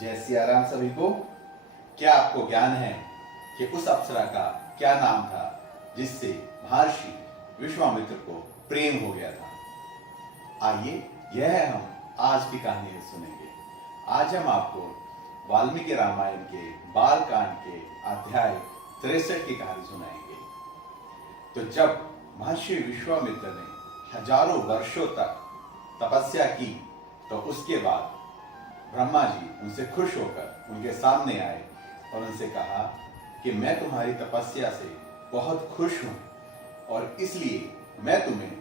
जय सियाराम सभी को। क्या आपको ज्ञान है कि उस अप्सरा का क्या नाम था जिससे महर्षि विश्वामित्र को प्रेम हो गया था? आइए यह हम आज की कहानी सुनेंगे। आज हम आपको वाल्मीकि रामायण के बाल कांड के अध्याय 63 की कहानी सुनाएंगे। तो जब महर्षि विश्वामित्र ने हजारों वर्षों तक तपस्या की तो उसके बाद ब्रह्मा जी उनसे खुश होकर उनके सामने आए और उनसे कहा कि मैं तुम्हारी तपस्या से बहुत खुश हूं और इसलिए मैं तुम्हें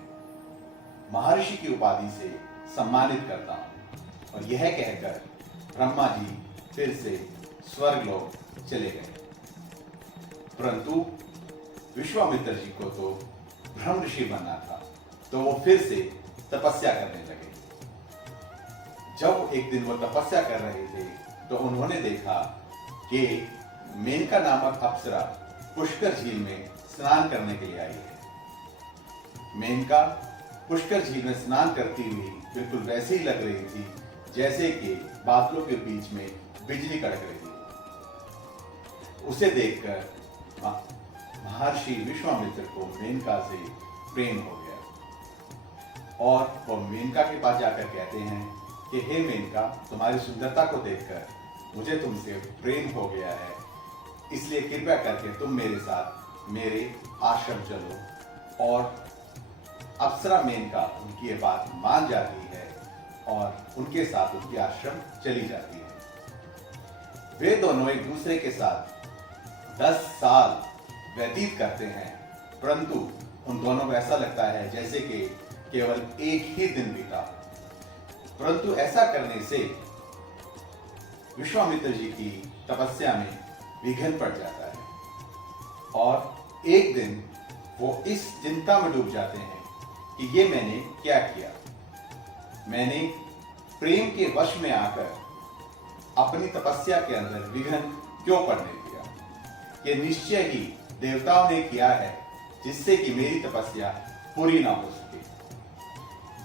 महर्षि की उपाधि से सम्मानित करता हूं। और यह कहकर ब्रह्मा जी फिर से स्वर्गलोक चले गए। परंतु विश्वामित्र जी को तो ब्रह्म ऋषि बनना था, तो वो फिर से तपस्या करने लगे। जब एक दिन वो तपस्या कर रहे थे तो उन्होंने देखा कि मेनका नामक अप्सरा पुष्कर झील में स्नान करने के लिए आई है। मेनका पुष्कर झील में स्नान करती हुई बिल्कुल वैसे ही लग रही थी जैसे कि बादलों के बीच में बिजली कड़क रही है। उसे देखकर महर्षि विश्वामित्र को मेनका से प्रेम हो गया और वो मेनका के पास जाकर कहते हैं कि हे मेनका, तुम्हारी सुंदरता को देखकर मुझे तुमसे प्रेम हो गया है, इसलिए कृपया करके तुम मेरे साथ मेरे आश्रम चलो। और अप्सरा मेनका उनकी ये बात मान जाती है और उनके साथ उनके आश्रम चली जाती है। वे दोनों एक दूसरे के साथ 10 साल व्यतीत करते हैं, परंतु उन दोनों को ऐसा लगता है जैसे कि केवल एक ही दिन बीता। परंतु ऐसा करने से विश्वामित्र जी की तपस्या में विघ्न पड़ जाता है और एक दिन वो इस चिंता में डूब जाते हैं कि ये मैंने क्या किया। मैंने प्रेम के वश में आकर अपनी तपस्या के अंदर विघ्न क्यों पड़ने दिया। ये निश्चय ही देवताओं ने किया है जिससे कि मेरी तपस्या पूरी ना हो सके।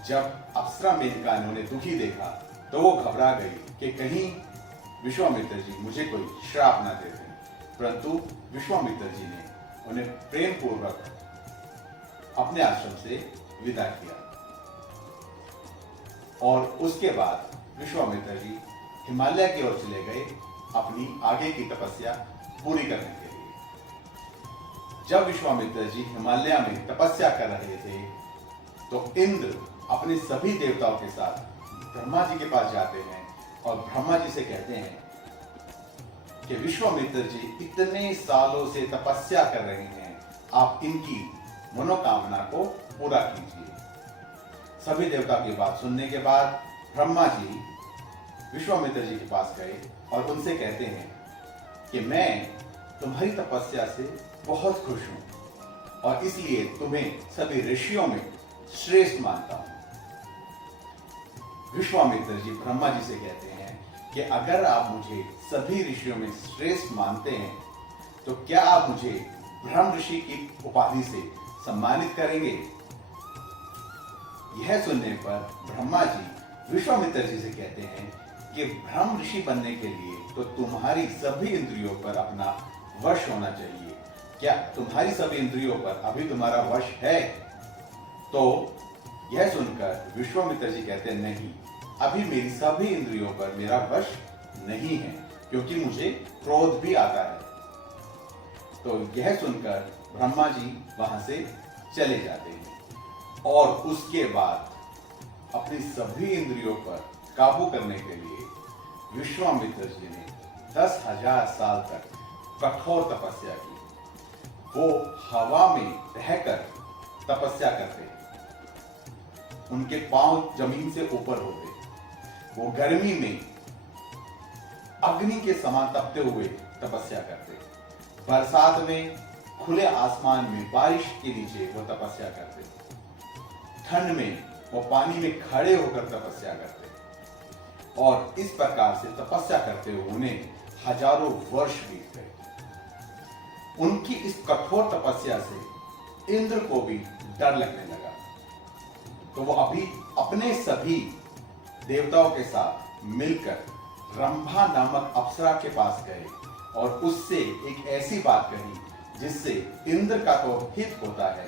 जब अप्सरा मेनका ने उन्हें दुखी देखा तो वो घबरा गई कि कहीं विश्वामित्र जी मुझे कोई श्राप ना दे दें। परंतु विश्वामित्र जी ने उन्हें प्रेम पूर्वक अपने आश्रम से विदा किया और उसके बाद विश्वामित्र जी हिमालय की ओर चले गए अपनी आगे की तपस्या पूरी करने के लिए। जब विश्वामित्र जी हिमालय में तपस्या कर रहे थे तो इंद्र अपने सभी देवताओं के साथ ब्रह्मा जी के पास जाते हैं और ब्रह्मा जी से कहते हैं कि विश्वामित्र जी इतने सालों से तपस्या कर रहे हैं, आप इनकी मनोकामना को पूरा कीजिए। सभी देवता की बात सुनने के बाद ब्रह्मा जी विश्वामित्र जी के पास गए और उनसे कहते हैं कि मैं तुम्हारी तपस्या से बहुत खुश हूं और इसलिए तुम्हें सभी ऋषियों में श्रेष्ठ मानता हूं। विश्वामित्र जी ब्रह्मा जी से कहते हैं कि अगर आप मुझे सभी ऋषियों में श्रेष्ठ मानते हैं तो क्या आप मुझे ब्रह्म ऋषि की उपाधि से सम्मानित करेंगे। यह सुनने पर ब्रह्मा जी विश्वामित्र जी से कहते हैं कि ब्रह्म ऋषि बनने के लिए तो तुम्हारी सभी इंद्रियों पर अपना वश होना चाहिए। क्या तुम्हारी सभी इंद्रियों पर अभी तुम्हारा वश है? तो यह सुनकर विश्वामित्र जी कहते हैं नहीं, अभी मेरी सभी इंद्रियों पर मेरा वश नहीं है क्योंकि मुझे क्रोध भी आता है। तो यह सुनकर ब्रह्मा जी वहां से चले जाते हैं और उसके बाद अपनी सभी इंद्रियों पर काबू करने के लिए विश्वामित्र जी ने 10,000 साल तक कठोर तपस्या की। वो हवा में रहकर तपस्या करते, उनके पांव जमीन से ऊपर होते, वो गर्मी में अग्नि के समान तपते हुए तपस्या करते, बरसात में खुले आसमान में बारिश के नीचे वो तपस्या करते, ठंड में वो पानी में खड़े होकर तपस्या करते और इस प्रकार से तपस्या करते हुए उन्हें हजारों वर्ष बीत गए। उनकी इस कठोर तपस्या से इंद्र को भी डर लगने लगा, तो वो अभी अपने सभी देवताओं के साथ मिलकर रंभा नामक अप्सरा के पास गए और उससे एक ऐसी बात कही जिससे इंद्र का तो हित होता है,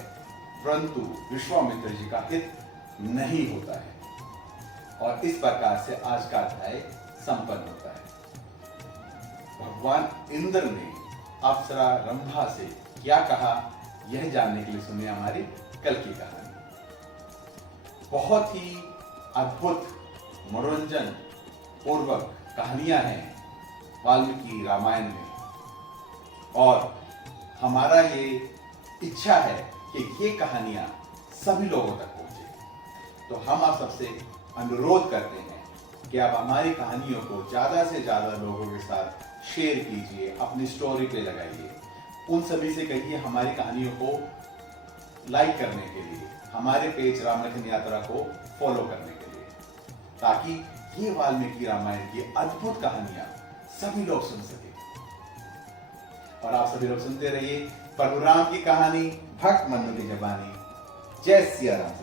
परंतु विश्वामित्र जी का हित नहीं होता है। और इस प्रकार से आज का अध्याय संपन्न होता है। भगवान इंद्र ने अप्सरा रंभा से क्या कहा, यह जानने के लिए सुनिए हमारी कल की कहानी। बहुत ही अद्भुत मनोरंजन पूर्वक कहानियां हैं वाल्मीकि रामायण में, और हमारा ये इच्छा है कि ये कहानियां सभी लोगों तक पहुंचे। तो हम आप सबसे अनुरोध करते हैं कि आप हमारी कहानियों को ज्यादा से ज्यादा लोगों के साथ शेयर कीजिए, अपनी स्टोरी पे लगाइए। उन सभी से कहिए हमारी कहानियों को लाइक करने के लिए, हमारे पेज रामलखन यात्रा को फॉलो करने के लिए, ताकि ये वाल्मीकि रामायण की अद्भुत कहानियां सभी लोग सुन सके। और आप सभी लोग सुनते रहिए प्रभु राम की कहानी, भक्त मन्नू की जबानी। जय सिया राम।